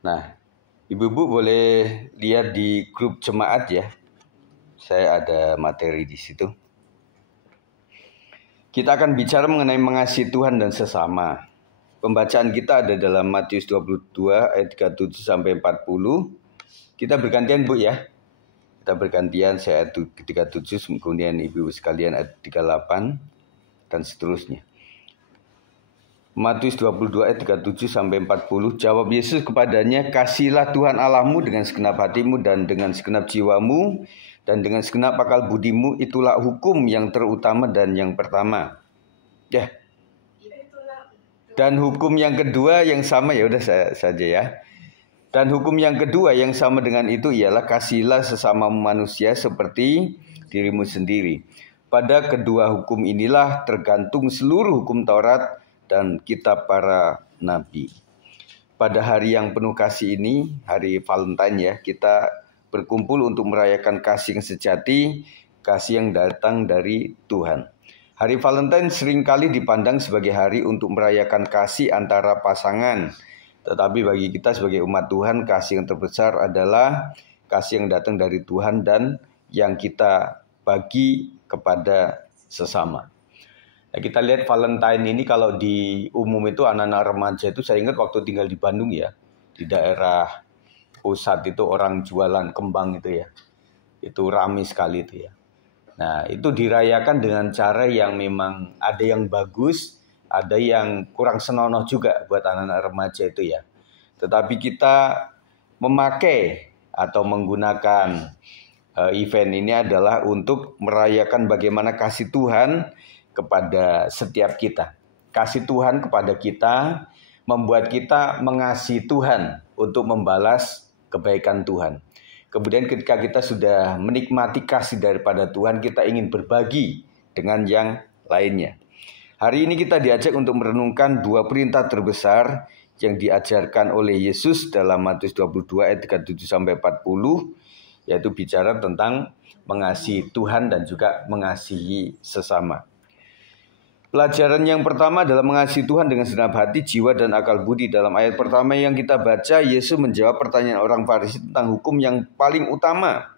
Nah, ibu-ibu boleh lihat di grup jemaat ya. Saya ada materi di situ. Kita akan bicara mengenai mengasihi Tuhan dan sesama. Pembacaan kita ada dalam Matius 22 ayat 37 sampai 40. Kita bergantian Bu ya. Kita bergantian, saya ayat 37, kemudian ibu sekalian ayat 38 dan seterusnya. Matius 22 ayat 37 sampai 40. Jawab Yesus kepadanya, "Kasihilah Tuhan Allahmu dengan segenap hatimu dan dengan segenap jiwamu dan dengan segenap akal budimu, itulah hukum yang terutama dan yang pertama." Ya. Dan hukum yang kedua yang sama, ya udah saja ya. Dan hukum yang kedua yang sama dengan itu ialah kasihilah sesama manusia seperti dirimu sendiri. Pada kedua hukum inilah tergantung seluruh hukum Taurat dan kitab para nabi. Pada hari yang penuh kasih ini, hari Valentine ya, kita berkumpul untuk merayakan kasih yang sejati, kasih yang datang dari Tuhan. Hari Valentine seringkali dipandang sebagai hari untuk merayakan kasih antara pasangan. Tetapi bagi kita sebagai umat Tuhan, kasih yang terbesar adalah kasih yang datang dari Tuhan dan yang kita bagi kepada sesama. Nah, kita lihat Valentine ini kalau di umum itu anak-anak remaja itu saya ingat waktu tinggal di Bandung ya. Di daerah pusat itu orang jualan kembang itu ya. Itu ramai sekali itu ya. Nah, itu dirayakan dengan cara yang memang ada yang bagus, ada yang kurang senonoh juga buat anak-anak remaja itu ya. Tetapi kita memakai atau menggunakan event ini adalah untuk merayakan bagaimana kasih Tuhan kepada setiap kita. Kasih Tuhan kepada kita membuat kita mengasihi Tuhan untuk membalas kebaikan Tuhan. Kemudian ketika kita sudah menikmati kasih daripada Tuhan, kita ingin berbagi dengan yang lainnya. Hari ini kita diajak untuk merenungkan dua perintah terbesar yang diajarkan oleh Yesus dalam Matius 22 ayat 37 sampai 40, yaitu bicara tentang mengasihi Tuhan dan juga mengasihi sesama. Pelajaran yang pertama adalah mengasihi Tuhan dengan segenap hati, jiwa, dan akal budi. Dalam ayat pertama yang kita baca, Yesus menjawab pertanyaan orang Farisi tentang hukum yang paling utama.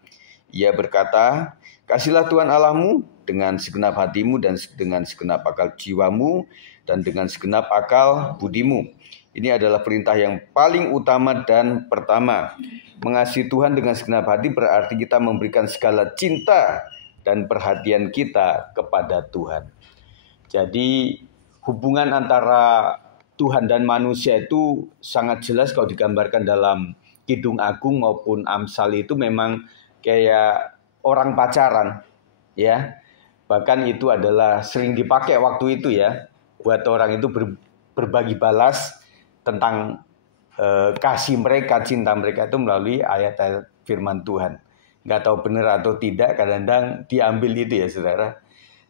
Ia berkata, "Kasihlah Tuhan Allahmu dengan segenap hatimu dan dengan segenap akal jiwamu dan dengan segenap akal budimu." Ini adalah perintah yang paling utama dan pertama. Mengasihi Tuhan dengan segenap hati berarti kita memberikan segala cinta dan perhatian kita kepada Tuhan. Jadi hubungan antara Tuhan dan manusia itu sangat jelas kalau digambarkan dalam Kidung Agung maupun Amsal itu memang kayak orang pacaran ya. Bahkan itu adalah sering dipakai waktu itu ya, buat orang itu berbagi balas tentang kasih mereka, cinta mereka itu melalui ayat-ayat firman Tuhan. Nggak tahu benar atau tidak, kadang-kadang diambil itu ya saudara.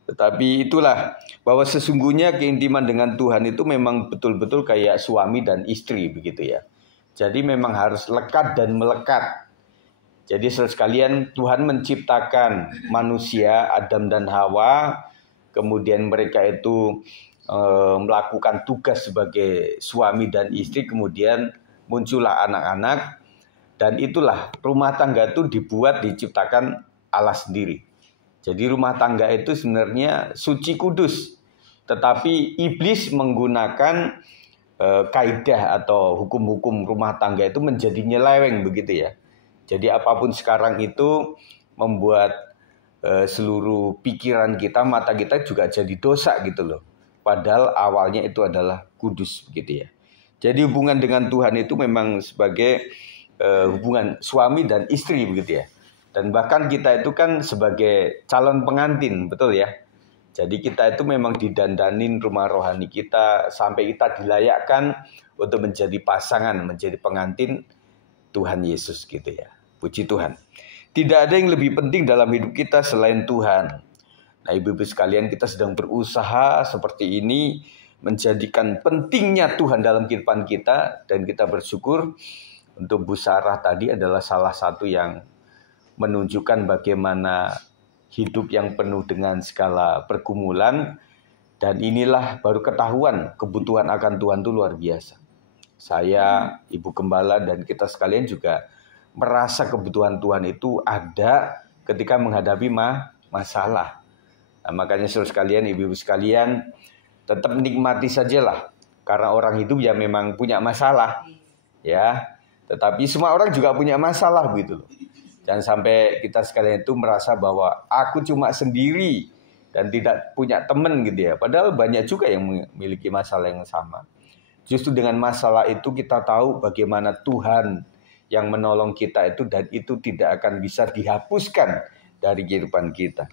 Tetapi itulah bahwa sesungguhnya keintiman dengan Tuhan itu memang betul-betul kayak suami dan istri begitu ya. Jadi memang harus lekat dan melekat. Jadi sekalian Tuhan menciptakan manusia Adam dan Hawa, kemudian mereka itu melakukan tugas sebagai suami dan istri, kemudian muncullah anak-anak, dan itulah rumah tangga itu diciptakan Allah sendiri. Jadi rumah tangga itu sebenarnya suci kudus, tetapi iblis menggunakan kaidah atau hukum-hukum rumah tangga itu menjadi nyeleweng begitu ya. Jadi apapun sekarang itu membuat seluruh pikiran kita, mata kita juga jadi dosa gitu loh. Padahal awalnya itu adalah kudus begitu ya. Jadi hubungan dengan Tuhan itu memang sebagai hubungan suami dan istri begitu ya. Dan bahkan kita itu kan sebagai calon pengantin, betul ya. Jadi kita itu memang didandanin rumah rohani kita sampai kita dilayakkan untuk menjadi pasangan, menjadi pengantin Tuhan Yesus gitu ya. Puji Tuhan. Tidak ada yang lebih penting dalam hidup kita selain Tuhan. Nah, ibu-ibu sekalian, kita sedang berusaha seperti ini menjadikan pentingnya Tuhan dalam kehidupan kita, dan kita bersyukur untuk Bu Sarah tadi adalah salah satu yang menunjukkan bagaimana hidup yang penuh dengan segala pergumulan, dan inilah baru ketahuan kebutuhan akan Tuhan itu luar biasa. saya, Ibu Gembala, dan kita sekalian juga merasa kebutuhan Tuhan itu ada ketika menghadapi masalah. Nah, makanya saudara sekalian, ibu-ibu sekalian, tetap nikmati sajalah. Karena orang hidup ya memang punya masalah. Ya, tetapi semua orang juga punya masalah gitu loh. Jangan sampai kita sekalian itu merasa bahwa aku cuma sendiri dan tidak punya teman gitu ya. Padahal banyak juga yang memiliki masalah yang sama. Justru dengan masalah itu kita tahu bagaimana Tuhan yang menolong kita itu, dan itu tidak akan bisa dihapuskan dari kehidupan kita.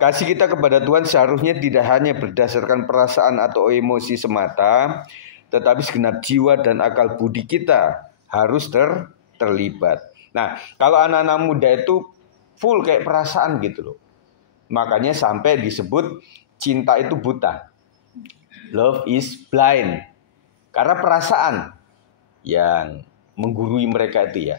Kasih kita kepada Tuhan seharusnya tidak hanya berdasarkan perasaan atau emosi semata, tetapi segenap jiwa dan akal budi kita harus terlibat. Nah, kalau anak-anak muda itu full kayak perasaan gitu loh. Makanya sampai disebut cinta itu buta. Love is blind. Karena perasaan yang menggurui mereka itu ya.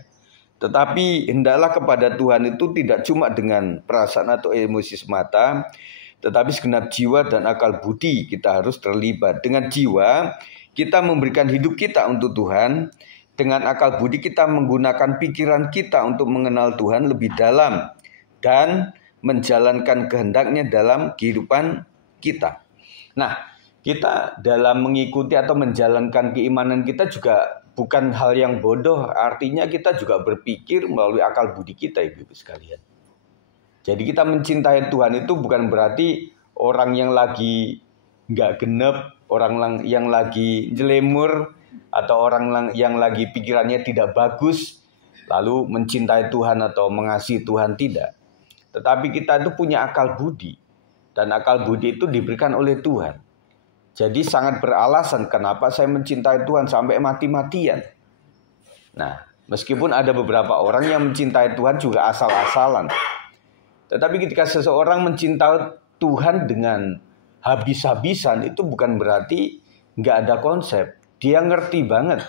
Tetapi hendaklah kepada Tuhan itu tidak cuma dengan perasaan atau emosi semata, tetapi segenap jiwa dan akal budi kita harus terlibat. Dengan jiwa kita memberikan hidup kita untuk Tuhan. Dengan akal budi kita menggunakan pikiran kita untuk mengenal Tuhan lebih dalam dan menjalankan kehendaknya dalam kehidupan kita. Nah, kita dalam mengikuti atau menjalankan keimanan kita juga bukan hal yang bodoh. Artinya kita juga berpikir melalui akal budi kita, ibu-ibu sekalian. Jadi kita mencintai Tuhan itu bukan berarti orang yang lagi nggak genep, orang yang lagi jelemur, atau orang yang lagi pikirannya tidak bagus, lalu mencintai Tuhan atau mengasihi Tuhan, tidak. Tetapi kita itu punya akal budi. Dan akal budi itu diberikan oleh Tuhan. Jadi sangat beralasan kenapa saya mencintai Tuhan sampai mati-matian. Nah, meskipun ada beberapa orang yang mencintai Tuhan juga asal-asalan. Tetapi ketika seseorang mencintai Tuhan dengan habis-habisan, itu bukan berarti nggak ada konsep. Dia ngerti banget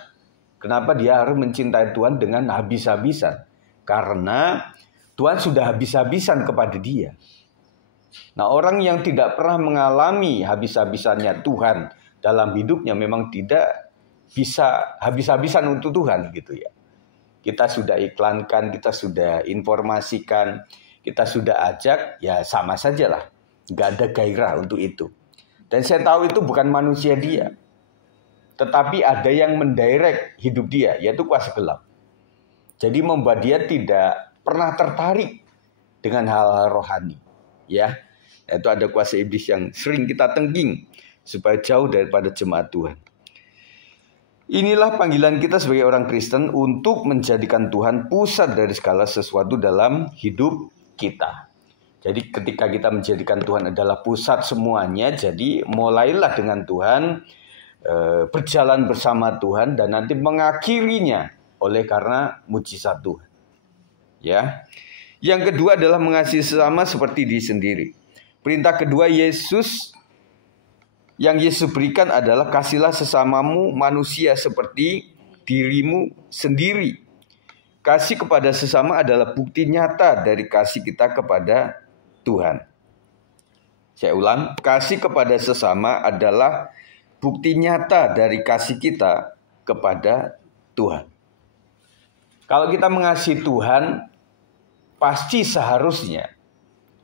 kenapa dia harus mencintai Tuhan dengan habis-habisan. Karena Tuhan sudah habis-habisan kepada dia. Nah, orang yang tidak pernah mengalami habis-habisannya Tuhan dalam hidupnya memang tidak bisa habis-habisan untuk Tuhan gitu ya. Kita sudah iklankan, kita sudah informasikan, kita sudah ajak, ya sama sajalah. Nggak ada gairah untuk itu. Dan saya tahu itu bukan manusia dia. Tetapi ada yang mendirect hidup dia, yaitu kuasa gelap. Jadi membuat dia tidak pernah tertarik dengan hal-hal rohani. Ya, itu ada kuasa iblis yang sering kita tengking supaya jauh daripada jemaat Tuhan. Inilah panggilan kita sebagai orang Kristen untuk menjadikan Tuhan pusat dari segala sesuatu dalam hidup kita. Jadi ketika kita menjadikan Tuhan adalah pusat semuanya, jadi mulailah dengan Tuhan, berjalan bersama Tuhan, dan nanti mengakhirinya oleh karena mujizat Tuhan. Ya. Yang kedua adalah mengasihi sesama seperti diri sendiri. Perintah kedua yang Yesus berikan adalah kasihlah sesamamu manusia seperti dirimu sendiri. Kasih kepada sesama adalah bukti nyata dari kasih kita kepada Tuhan. Saya ulang, kasih kepada sesama adalah bukti nyata dari kasih kita kepada Tuhan. Kalau kita mengasihi Tuhan, pasti seharusnya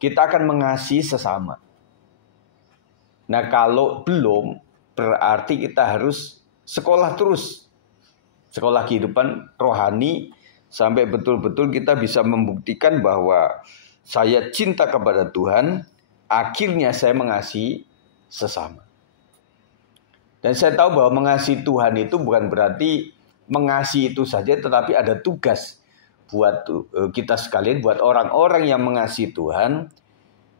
kita akan mengasihi sesama. Nah, kalau belum, berarti kita harus sekolah terus. Sekolah kehidupan rohani sampai betul-betul kita bisa membuktikan bahwa saya cinta kepada Tuhan, akhirnya saya mengasihi sesama. Dan saya tahu bahwa mengasihi Tuhan itu bukan berarti mengasihi itu saja, tetapi ada tugas buat kita sekalian, buat orang-orang yang mengasihi Tuhan.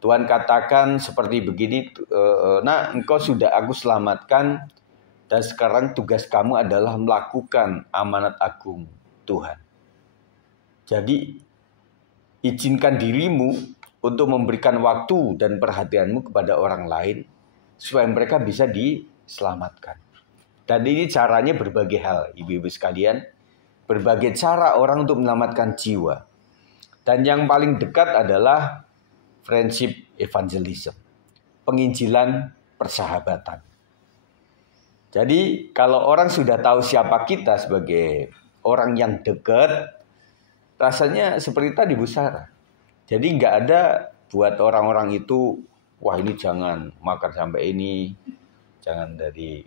Tuhan katakan seperti begini, nah engkau sudah aku selamatkan, dan sekarang tugas kamu adalah melakukan amanat agung Tuhan. Jadi izinkan dirimu untuk memberikan waktu dan perhatianmu kepada orang lain, supaya mereka bisa diselamatkan. Dan ini caranya berbagai hal, ibu-ibu sekalian. Berbagai cara orang untuk menyelamatkan jiwa. Dan yang paling dekat adalah friendship evangelism, penginjilan persahabatan. Jadi kalau orang sudah tahu siapa kita sebagai orang yang dekat, rasanya seperti tadi Bu Sarah. Jadi nggak ada buat orang-orang itu, wah ini jangan makan sampai ini, jangan dari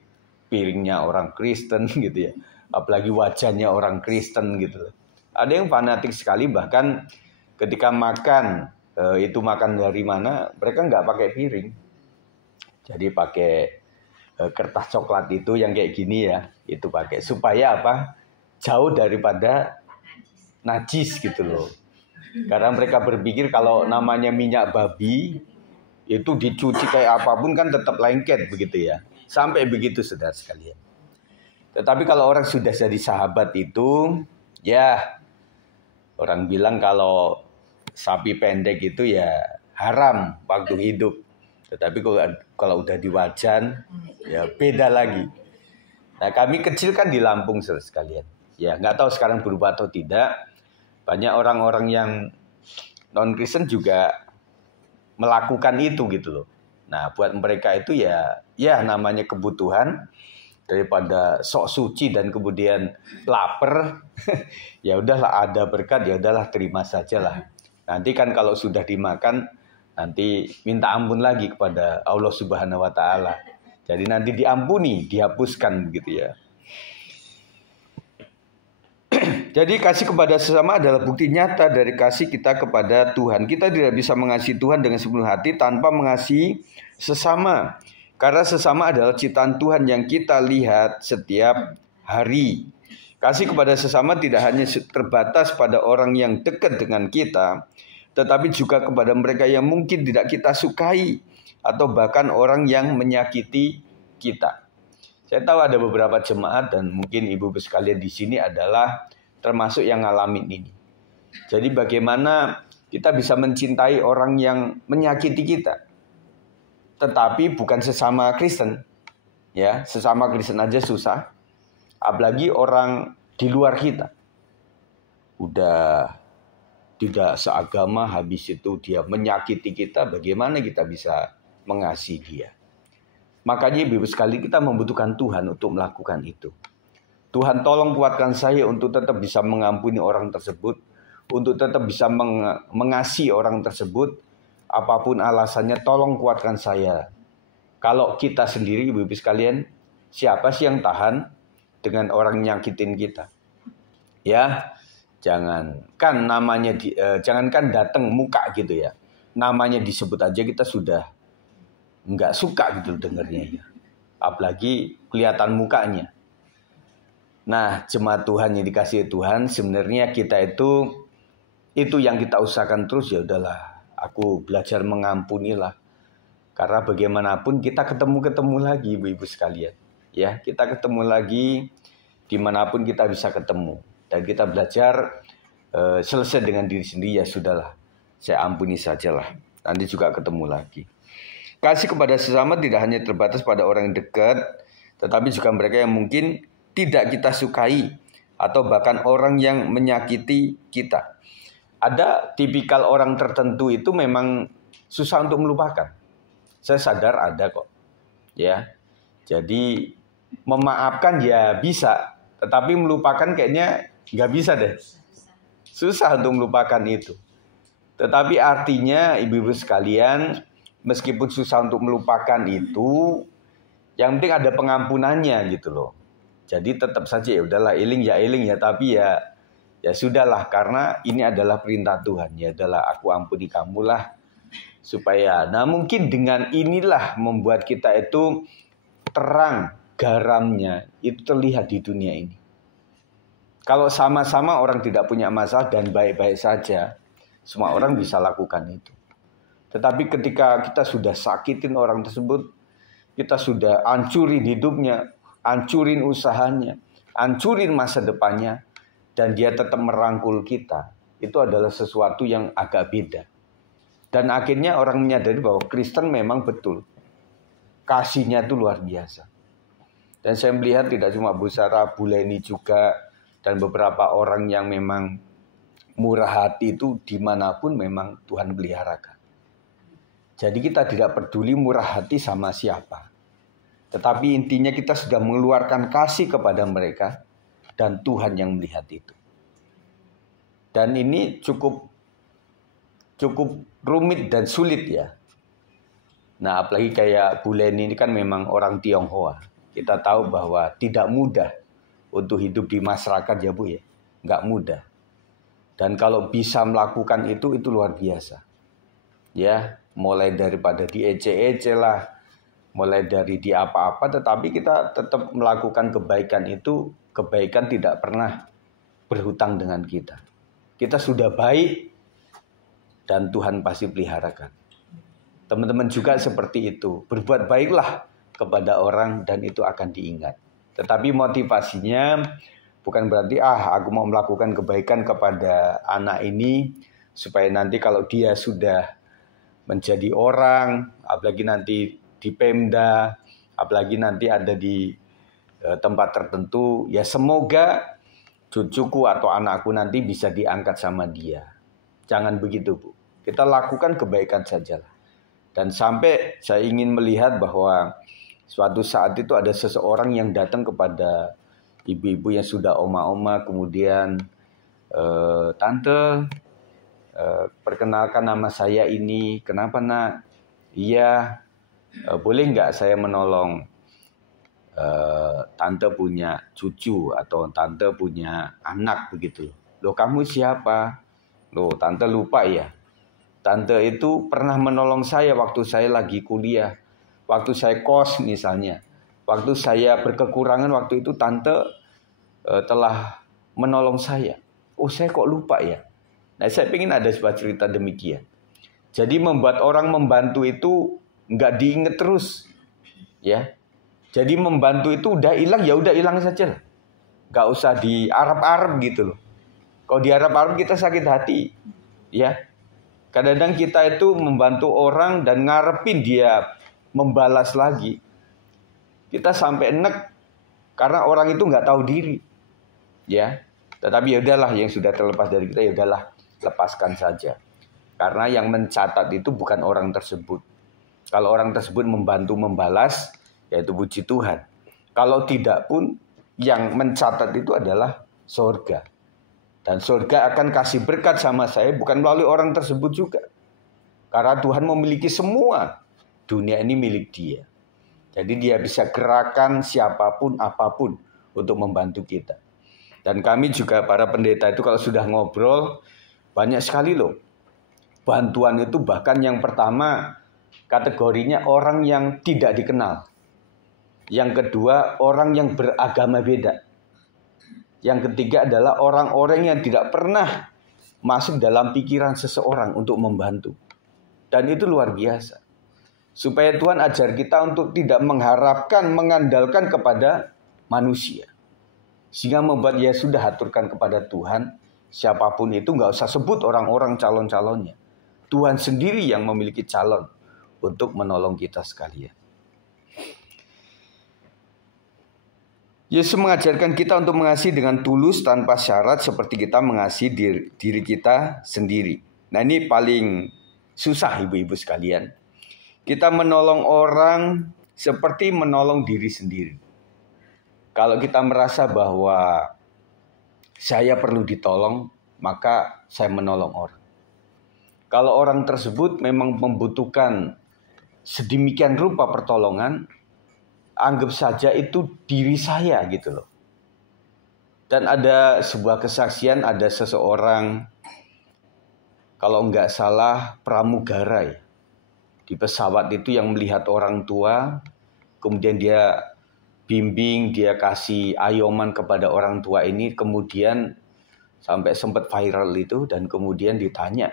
piringnya orang Kristen gitu ya. Apalagi wajahnya orang Kristen gitu. Ada yang fanatik sekali, bahkan ketika makan, itu makan dari mana, mereka nggak pakai piring. Jadi pakai kertas coklat itu yang kayak gini ya, itu pakai supaya apa? Jauh daripada najis gitu loh. Karena mereka berpikir kalau namanya minyak babi itu dicuci kayak apapun kan tetap lengket begitu ya. Sampai begitu saudara sekalian. Tetapi kalau orang sudah jadi sahabat itu, ya orang bilang kalau sapi pendek itu ya haram waktu hidup. Tetapi kalau udah di wajan, ya beda lagi. Nah kami kecil kan di Lampung saudara sekalian. Ya nggak tahu sekarang berubah atau tidak. Banyak orang-orang yang non-Kristen juga melakukan itu gitu loh. Nah buat mereka itu ya namanya kebutuhan, daripada sok suci dan kemudian lapar, ya udahlah ada berkat, ya udahlah terima sajalah. Nanti kan kalau sudah dimakan, nanti minta ampun lagi kepada Allah Subhanahu wa Ta'ala. Jadi nanti diampuni, dihapuskan begitu ya. Jadi kasih kepada sesama adalah bukti nyata dari kasih kita kepada Tuhan. Kita tidak bisa mengasihi Tuhan dengan sepenuh hati tanpa mengasihi sesama. Karena sesama adalah ciptaan Tuhan yang kita lihat setiap hari. Kasih kepada sesama tidak hanya terbatas pada orang yang dekat dengan kita, tetapi juga kepada mereka yang mungkin tidak kita sukai, atau bahkan orang yang menyakiti kita. Saya tahu ada beberapa jemaat dan mungkin ibu-ibu sekalian di sini adalah termasuk yang ngalamin ini. Jadi bagaimana kita bisa mencintai orang yang menyakiti kita, tetapi bukan sesama Kristen. Ya, sesama Kristen aja susah, apalagi orang di luar kita. Udah tidak seagama, habis itu dia menyakiti kita, bagaimana kita bisa mengasihi dia? Makanya ibu sekali kita membutuhkan Tuhan untuk melakukan itu. Tuhan tolong kuatkan saya untuk tetap bisa mengampuni orang tersebut, untuk tetap bisa mengasihi orang tersebut, apapun alasannya tolong kuatkan saya. Kalau kita sendiri ibu-ibu sekalian, siapa sih yang tahan dengan orang nyakitin kita? Ya, jangankan namanya jangankan datang muka gitu ya. Namanya disebut aja kita sudah nggak suka gitu dengarnya ya. Apalagi kelihatan mukanya. Nah, jemaat Tuhan yang dikasihi Tuhan, sebenarnya kita itu yang kita usahakan terus, ya udahlah, aku belajar mengampuni lah. Karena bagaimanapun kita ketemu lagi ibu-ibu sekalian. Ya, kita ketemu lagi dimanapun kita bisa ketemu. Dan kita belajar selesai dengan diri sendiri, ya sudahlah, saya ampuni sajalah. Nanti juga ketemu lagi. Kasih kepada sesama tidak hanya terbatas pada orang yang dekat, tetapi juga mereka yang mungkin tidak kita sukai, atau bahkan orang yang menyakiti kita. Ada tipikal orang tertentu itu memang susah untuk melupakan. Saya sadar ada kok. Ya. Jadi memaafkan ya bisa, tetapi melupakan kayaknya nggak bisa deh. Susah untuk melupakan itu. Tetapi artinya ibu-ibu sekalian, meskipun susah untuk melupakan itu, yang penting ada pengampunannya gitu loh. Jadi tetap saja ya udahlah iling ya, tapi ya sudahlah, karena ini adalah perintah Tuhan. Ya adalah aku ampuni kamulah, supaya mungkin dengan inilah membuat kita itu terang, garamnya itu terlihat di dunia ini. Kalau sama-sama orang tidak punya masalah dan baik-baik saja, semua orang bisa lakukan itu. Tetapi ketika kita sudah sakitin orang tersebut, kita sudah hancurin hidupnya, hancurin usahanya, hancurin masa depannya, dan dia tetap merangkul kita, itu adalah sesuatu yang agak beda. Dan akhirnya orang menyadari bahwa Kristen memang betul, kasihnya itu luar biasa. Dan saya melihat tidak cuma Bu Sarah, Bu Leni juga, dan beberapa orang yang memang murah hati itu dimanapun memang Tuhan peliharakan. Jadi kita tidak peduli murah hati sama siapa, Tetapi intinya kita sudah mengeluarkan kasih kepada mereka dan Tuhan yang melihat itu. Dan ini cukup rumit dan sulit ya. Nah, apalagi kayak Bu Leni ini kan memang orang Tionghoa. Kita tahu bahwa tidak mudah untuk hidup di masyarakat ya Bu ya. Nggak mudah. Dan kalau bisa melakukan itu luar biasa. Ya, mulai daripada diece-ece lah, mulai dari di apa-apa, tetapi kita tetap melakukan kebaikan itu, kebaikan tidak pernah berhutang dengan kita. Kita sudah baik dan Tuhan pasti peliharakan. Teman-teman juga seperti itu, berbuat baiklah kepada orang dan itu akan diingat. Tetapi motivasinya bukan berarti aku mau melakukan kebaikan kepada anak ini supaya nanti kalau dia sudah menjadi orang, apalagi nanti di Pemda, apalagi nanti ada di tempat tertentu, ya semoga cucuku atau anakku nanti bisa diangkat sama dia. Jangan begitu Bu. Kita lakukan kebaikan sajalah. Dan sampai saya ingin melihat bahwa suatu saat itu ada seseorang yang datang kepada ibu-ibu yang sudah oma-oma, kemudian tante, perkenalkan nama saya ini, kenapa nak? Iya, boleh nggak saya menolong tante punya cucu atau tante punya anak begitu. Loh kamu siapa? Loh tante lupa ya. Tante itu pernah menolong saya waktu saya lagi kuliah. Waktu saya kos misalnya. Waktu saya berkekurangan waktu itu tante telah menolong saya. Oh saya kok lupa ya. Nah saya ingin ada sebuah cerita demikian. Jadi membuat orang membantu itu nggak diinget terus. Ya. Jadi membantu itu udah hilang ya udah hilang saja. Nggak usah diarep-arep gitu loh. Kalau diarep-arep kita sakit hati. Ya. Kadang-kadang kita itu membantu orang dan ngarepin dia membalas lagi. Kita sampai enek karena orang itu nggak tahu diri. Ya. Tetapi ya udahlah yang sudah terlepas dari kita ya udahlah lepaskan saja. Karena yang mencatat itu bukan orang tersebut. Kalau orang tersebut membantu membalas, yaitu puji Tuhan. Kalau tidak pun yang mencatat itu adalah surga. Dan surga akan kasih berkat sama saya bukan melalui orang tersebut juga. Karena Tuhan memiliki semua. Dunia ini milik Dia. Jadi Dia bisa gerakan siapapun apapun untuk membantu kita. Dan kami juga para pendeta itu kalau sudah ngobrol banyak sekali loh. Bantuan itu bahkan yang pertama kategorinya orang yang tidak dikenal. Yang kedua orang yang beragama beda. Yang ketiga adalah orang-orang yang tidak pernah masuk dalam pikiran seseorang untuk membantu. Dan itu luar biasa. Supaya Tuhan ajar kita untuk tidak mengharapkan, mengandalkan kepada manusia. Sehingga membuat ya sudah aturkan kepada Tuhan. Siapapun itu nggak usah sebut orang-orang calon-calonnya. Tuhan sendiri yang memiliki calon untuk menolong kita sekalian. Yesus mengajarkan kita untuk mengasihi dengan tulus tanpa syarat seperti kita mengasihi diri kita sendiri. Nah ini paling susah ibu-ibu sekalian. Kita menolong orang seperti menolong diri sendiri. Kalau kita merasa bahwa saya perlu ditolong, maka saya menolong orang. Kalau orang tersebut memang membutuhkan sedemikian rupa pertolongan, anggap saja itu diri saya gitu loh. Dan ada sebuah kesaksian, ada seseorang, kalau nggak salah pramugara ya, di pesawat itu yang melihat orang tua, kemudian dia bimbing, dia kasih ayoman kepada orang tua ini, kemudian sampai sempat viral itu, dan kemudian ditanya,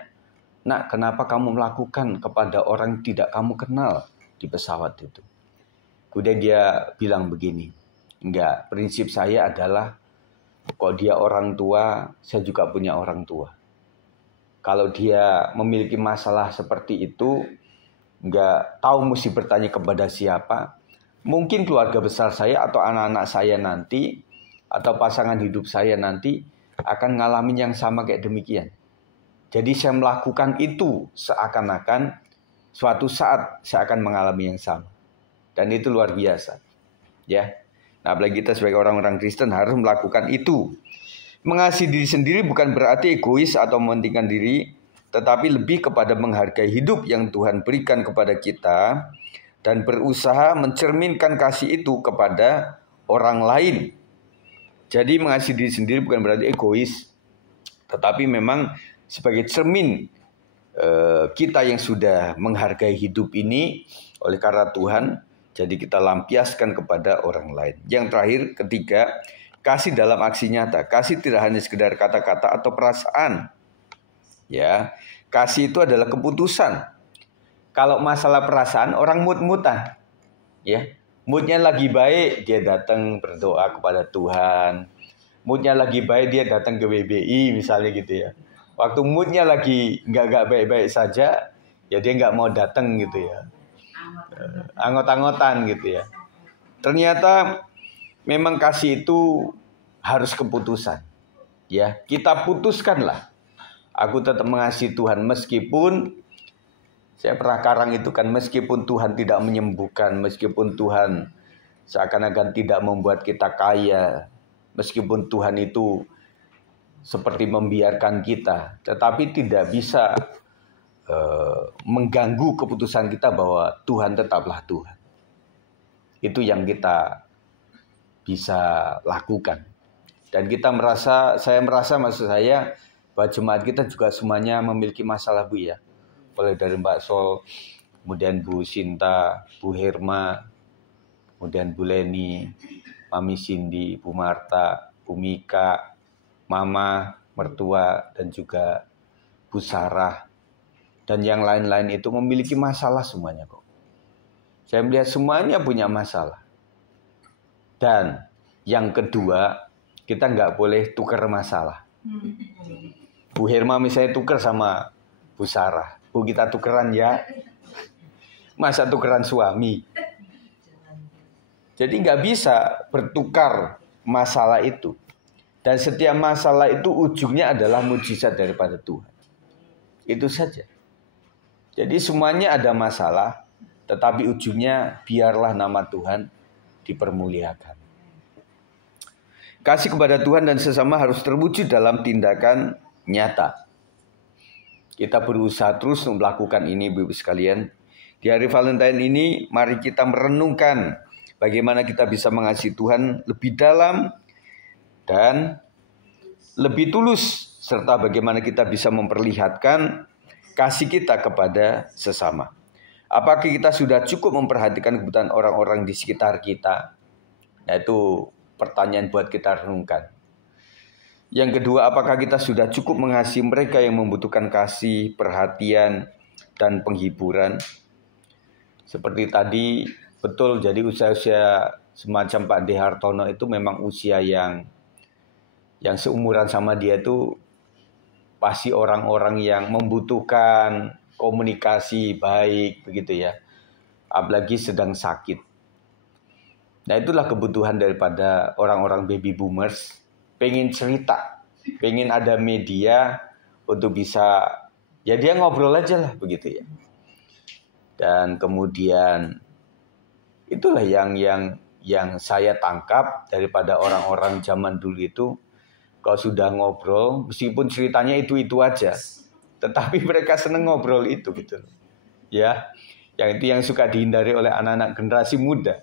nak kenapa kamu melakukan kepada orang tidak kamu kenal di pesawat itu? Kemudian dia bilang begini, enggak, prinsip saya adalah kalau dia orang tua, saya juga punya orang tua. Kalau dia memiliki masalah seperti itu, enggak tahu mesti bertanya kepada siapa. Mungkin keluarga besar saya atau anak-anak saya nanti, atau pasangan hidup saya nanti akan ngalamin yang sama kayak demikian. Jadi saya melakukan itu seakan-akan suatu saat saya akan mengalami yang sama. Dan itu luar biasa. Ya. Nah, apalagi kita sebagai orang-orang Kristen harus melakukan itu. Mengasihi diri sendiri bukan berarti egois atau mementingkan diri, tetapi lebih kepada menghargai hidup yang Tuhan berikan kepada kita dan berusaha mencerminkan kasih itu kepada orang lain. Jadi mengasihi diri sendiri bukan berarti egois, tetapi memang sebagai cermin kita yang sudah menghargai hidup ini oleh karena Tuhan, jadi kita lampiaskan kepada orang lain. Yang terakhir, ketiga, kasih dalam aksi nyata. Kasih tidak hanya sekedar kata-kata atau perasaan. Ya, kasih itu adalah keputusan. Kalau masalah perasaan, orang mut-mutan. Ya, moodnya lagi baik, dia datang berdoa kepada Tuhan. Moodnya lagi baik, dia datang ke BBI misalnya gitu ya. Waktu moodnya lagi nggak baik-baik saja, ya dia nggak mau datang gitu ya. Anggot-anggotan gitu ya. Ternyata memang kasih itu harus keputusan. Ya, kita putuskanlah. Aku tetap mengasihi Tuhan meskipun saya pernah karang itu kan, meskipun Tuhan tidak menyembuhkan, meskipun Tuhan seakan-akan tidak membuat kita kaya, meskipun Tuhan itu seperti membiarkan kita, tetapi tidak bisa mengganggu keputusan kita bahwa Tuhan tetaplah Tuhan. Itu yang kita bisa lakukan. Dan saya merasa maksud saya bahwa jemaat kita juga semuanya memiliki masalah, Bu ya. Mulai dari Mbak Sol, kemudian Bu Sinta, Bu Herma, kemudian Bu Leni, Mami Cindy, Bu Marta, Bu Mika, Mama, mertua, dan juga Bu Sarah, dan yang lain-lain itu memiliki masalah semuanya kok. Saya melihat semuanya punya masalah. Dan yang kedua, kita nggak boleh tukar masalah. Bu Herma misalnya tukar sama Bu Sarah, Bu kita tukeran ya. Masa tukeran suami? Jadi nggak bisa bertukar masalah itu. Dan setiap masalah itu ujungnya adalah mujizat daripada Tuhan. Itu saja. Jadi semuanya ada masalah, tetapi ujungnya biarlah nama Tuhan dipermuliakan. Kasih kepada Tuhan dan sesama harus terwujud dalam tindakan nyata. Kita berusaha terus untuk melakukan ini, Bapak sekalian. Di hari Valentine ini, mari kita merenungkan bagaimana kita bisa mengasihi Tuhan lebih dalam dan lebih tulus, serta bagaimana kita bisa memperlihatkan kasih kita kepada sesama. Apakah kita sudah cukup memperhatikan kebutuhan orang-orang di sekitar kita? Nah, itu pertanyaan buat kita renungkan. Yang kedua, apakah kita sudah cukup mengasihi mereka yang membutuhkan kasih, perhatian, dan penghiburan? Seperti tadi, betul, jadi usia-usia semacam Pak D. Hartono itu memang usia yang seumuran sama dia itu pasti orang-orang yang membutuhkan komunikasi baik begitu ya. Apalagi sedang sakit. Nah, itulah kebutuhan daripada orang-orang baby boomers. Pengen cerita, pengen ada media untuk bisa, ya dia ngobrol aja lah begitu ya. Dan kemudian itulah yang saya tangkap daripada orang-orang zaman dulu itu. Kalau sudah ngobrol, meskipun ceritanya itu aja, tetapi mereka seneng ngobrol itu gitu. Ya, yang itu yang suka dihindari oleh anak-anak generasi muda.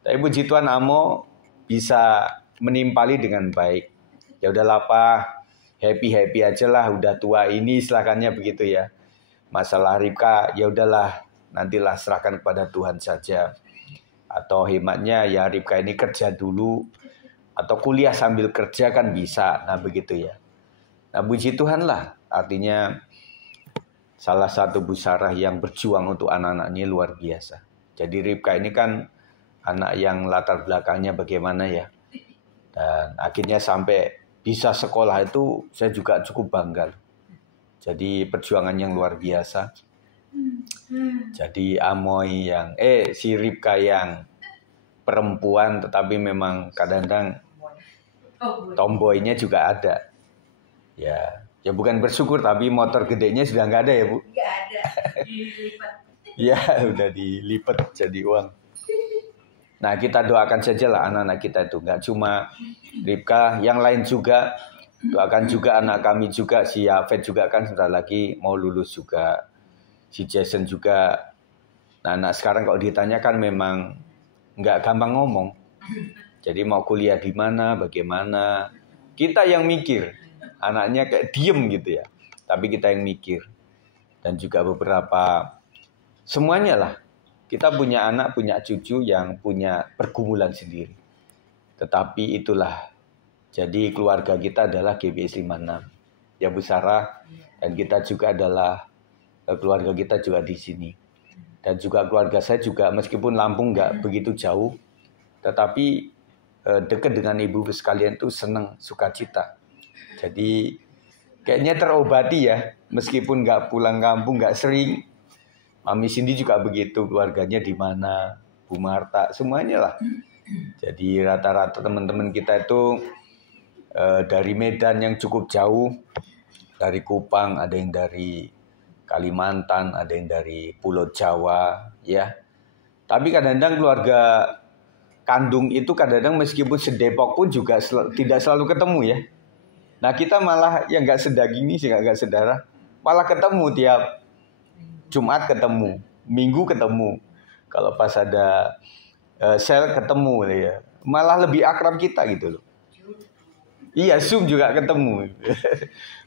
Tapi puji Tuhan Amo bisa menimpali dengan baik. Ya udahlah Pak, happy aja lah, udah tua ini silakannya begitu ya. Masalah Ribka, ya udahlah, nantilah serahkan kepada Tuhan saja. Atau hematnya ya Ribka ini kerja dulu, atau kuliah sambil kerja kan bisa. Nah begitu ya. Nah puji Tuhan lah. Artinya salah satu Bu Sarah yang berjuang untuk anak-anaknya luar biasa. Jadi Ribka ini kan anak yang latar belakangnya bagaimana ya. Dan akhirnya sampai bisa sekolah itu saya juga cukup bangga. Jadi perjuangan yang luar biasa. Jadi Amoy yang si Ribka yang perempuan tetapi memang kadang-kadang tomboynya juga ada. Ya bukan bersyukur tapi motor gedenya sudah nggak ada ya Bu? Nggak ada, dilipat. Ya udah dilipat jadi uang. Nah, kita doakan sajalah anak-anak kita itu, nggak cuma Ripka, yang lain juga. Doakan juga anak kami juga, si Yafet juga kan sebentar lagi mau lulus juga, si Jason juga. Nah, anak sekarang kalau ditanyakan memang nggak gampang ngomong. Jadi mau kuliah di mana, bagaimana. Kita yang mikir, anaknya kayak diem gitu ya. Tapi kita yang mikir. Dan juga beberapa, semuanya lah. Kita punya anak, punya cucu yang punya pergumulan sendiri. Tetapi itulah, jadi keluarga kita adalah GBS 56. Ya Bu Sarah, dan kita juga adalah, keluarga kita juga di sini. Dan juga keluarga saya juga, meskipun Lampung nggak begitu jauh, tetapi dekat dengan ibu sekalian tuh senang, sukacita. Jadi kayaknya terobati ya, meskipun nggak pulang kampung, nggak sering. Mami Cindy juga begitu, keluarganya di mana, Bu Marta, semuanya lah. Jadi rata-rata teman-teman kita itu dari Medan yang cukup jauh, dari Kupang, ada yang dari Kalimantan, ada yang dari Pulau Jawa, ya. Tapi kadang-kadang keluarga kandung itu kadang-kadang meskipun sedepok pun juga tidak selalu ketemu ya. Nah kita malah yang nggak sedaging ini sih nggak sedarah, malah ketemu tiap Jumat ketemu, Minggu ketemu. Kalau pas ada sel ketemu ya. Malah lebih akrab kita gitu loh. Iya, Zoom juga ketemu.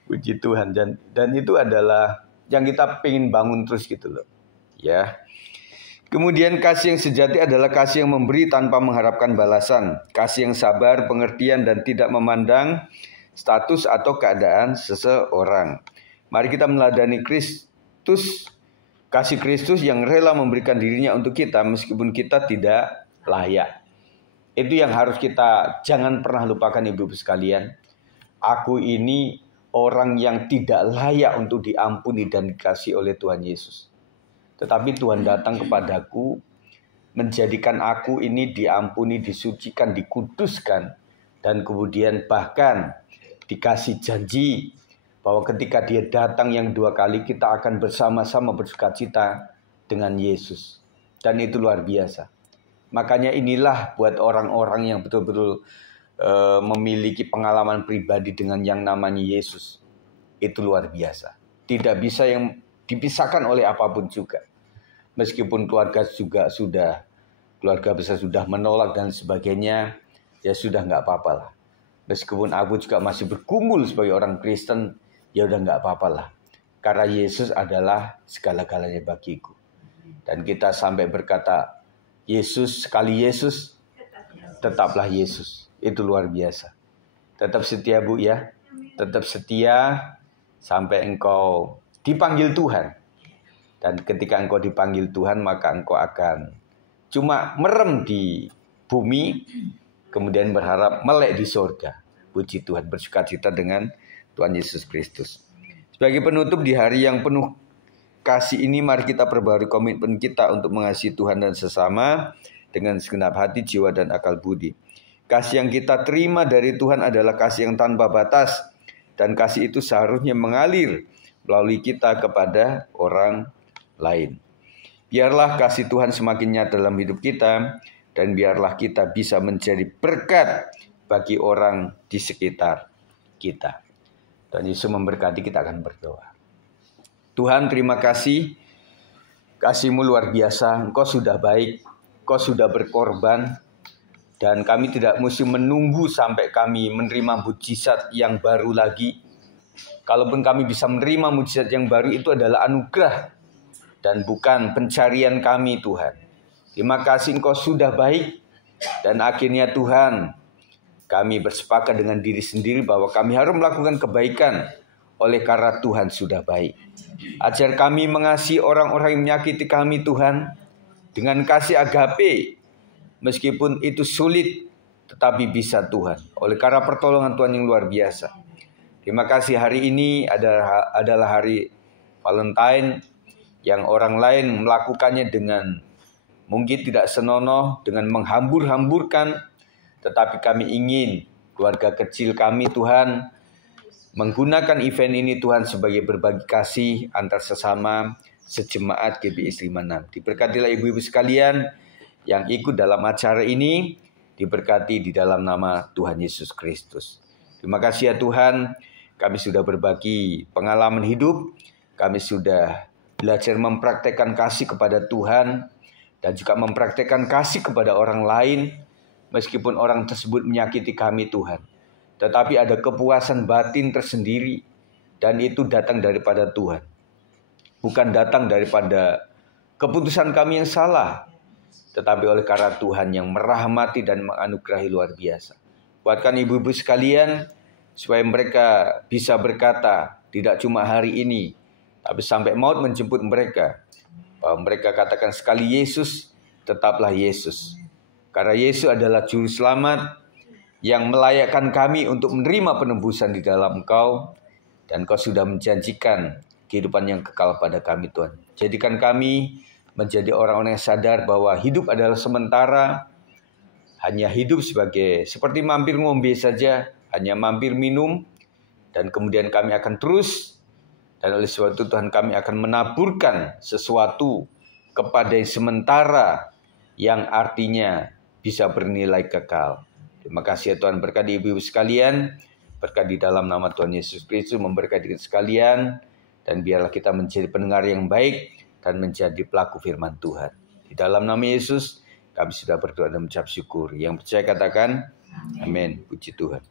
Puji Tuhan, dan itu adalah yang kita pengen bangun terus gitu loh. Ya. Kemudian kasih yang sejati adalah kasih yang memberi tanpa mengharapkan balasan, kasih yang sabar, pengertian dan tidak memandang status atau keadaan seseorang. Mari kita meneladani Kristus, kasih Kristus yang rela memberikan dirinya untuk kita meskipun kita tidak layak. Itu yang harus kita jangan pernah lupakan ibu-ibu sekalian. Aku ini orang yang tidak layak untuk diampuni dan dikasih oleh Tuhan Yesus. Tetapi Tuhan datang kepadaku, menjadikan aku ini diampuni, disucikan, dikuduskan. Dan kemudian bahkan dikasih janji bahwa ketika dia datang yang 2 kali, kita akan bersama-sama bersukacita dengan Yesus. Dan itu luar biasa. Makanya inilah buat orang-orang yang betul-betul memiliki pengalaman pribadi dengan yang namanya Yesus. Itu luar biasa. Tidak bisa yang dipisahkan oleh apapun juga. Meskipun keluarga juga keluarga besar sudah menolak dan sebagainya, ya sudah nggak apa-apa lah. Meskipun aku juga masih bergumul sebagai orang Kristen, ya udah nggak apa-apa lah. Karena Yesus adalah segala-galanya bagiku. Dan kita sampai berkata, Yesus, sekali Yesus, tetaplah Yesus. Itu luar biasa. Tetap setia Bu ya. Tetap setia sampai engkau dipanggil Tuhan. Dan ketika engkau dipanggil Tuhan, maka engkau akan cuma merem di bumi, kemudian berharap melek di surga. Puji Tuhan, bersukacita dengan Tuhan Yesus Kristus. Sebagai penutup di hari yang penuh kasih ini, mari kita perbarui komitmen kita untuk mengasihi Tuhan dan sesama dengan segenap hati, jiwa, dan akal budi. Kasih yang kita terima dari Tuhan adalah kasih yang tanpa batas. Dan kasih itu seharusnya mengalir melalui kita kepada orang lain. Biarlah kasih Tuhan semakin nyata dalam hidup kita. Dan biarlah kita bisa menjadi berkat bagi orang di sekitar kita. Dan Yesus memberkati, kita akan berdoa. Tuhan, terima kasih. Kasih-Mu luar biasa. Engkau sudah baik. Engkau sudah berkorban. Dan kami tidak mesti menunggu sampai kami menerima mujizat yang baru lagi. Kalaupun kami bisa menerima mujizat yang baru, itu adalah anugerah. Dan bukan pencarian kami, Tuhan. Terima kasih Engkau sudah baik. Dan akhirnya Tuhan, kami bersepakat dengan diri sendiri bahwa kami harus melakukan kebaikan. Oleh karena Tuhan sudah baik. Ajar kami mengasihi orang-orang yang menyakiti kami, Tuhan, dengan kasih agape. Meskipun itu sulit, tetapi bisa Tuhan. Oleh karena pertolongan Tuhan yang luar biasa. Terima kasih, hari ini adalah hari Valentine, yang orang lain melakukannya dengan mungkin tidak senonoh, dengan menghambur-hamburkan. Tetapi kami ingin keluarga kecil kami, Tuhan, menggunakan event ini, Tuhan, sebagai berbagi kasih antar sesama sejemaat GBS 56. Diberkatilah ibu-ibu sekalian yang ikut dalam acara ini diberkati di dalam nama Tuhan Yesus Kristus. Terima kasih ya Tuhan, kami sudah berbagi pengalaman hidup, kami sudah belajar mempraktekkan kasih kepada Tuhan, dan juga mempraktekkan kasih kepada orang lain, meskipun orang tersebut menyakiti kami Tuhan. Tetapi ada kepuasan batin tersendiri, dan itu datang daripada Tuhan. Bukan datang daripada keputusan kami yang salah, tetapi oleh karena Tuhan yang merahmati dan menganugerahi luar biasa. Kuatkan ibu-ibu sekalian, supaya mereka bisa berkata, tidak cuma hari ini, tapi sampai maut menjemput mereka, bahwa mereka katakan sekali Yesus, tetaplah Yesus. Karena Yesus adalah Juru Selamat yang melayakkan kami untuk menerima penebusan di dalam Engkau, dan Kau sudah menjanjikan kehidupan yang kekal pada kami Tuhan. Jadikan kami menjadi orang-orang yang sadar bahwa hidup adalah sementara, hanya hidup seperti mampir ngombe saja, hanya mampir minum, dan kemudian kami akan terus, dan oleh sebab itu Tuhan kami akan menaburkan sesuatu kepada yang sementara, yang artinya bisa bernilai kekal. Terima kasih ya Tuhan, berkati ibu-ibu sekalian, berkati dalam nama Tuhan Yesus Kristus, memberkati kita sekalian, dan biarlah kita menjadi pendengar yang baik, dan menjadi pelaku firman Tuhan. Di dalam nama Yesus, kami sudah berdoa dan mengucap syukur. Yang percaya katakan, amin. Puji Tuhan.